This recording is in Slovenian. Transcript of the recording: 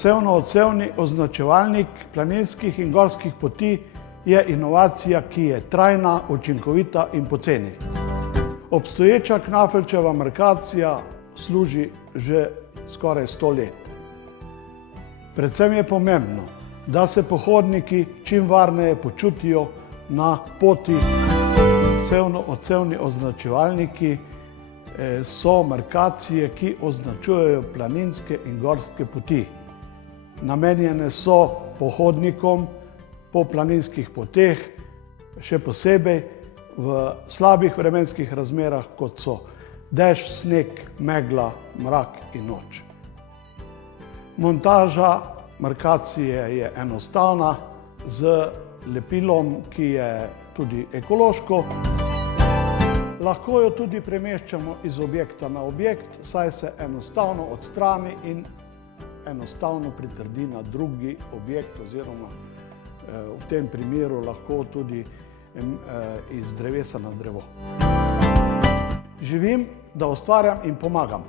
Sevno-odsevni označevalnik planinskih in gorskih poti je inovacija, ki je trajna, učinkovita in poceni. Obstoječa Knafelčeva markacija služi že skoraj 100 let. Predvsem je pomembno, da se pohodniki čim varneje počutijo na poti. Sevno-odsevni označevalniki so markacije, ki označujejo planinske in gorske poti. Namenjene so pohodnikom po planinskih poteh, še posebej v slabih vremenskih razmerah, kot so dež, sneg, megla, mrak in noč. Montaža markacije je enostavna, z lepilom, ki je tudi ekološko. Lahko jo tudi premeščamo iz objekta na objekt, saj se enostavno odstrani in enostavno pritrdi na drugi objekt, oziroma v tem primeru lahko tudi iz drevesa na drevo. Živim, da ustvarjam in pomagam.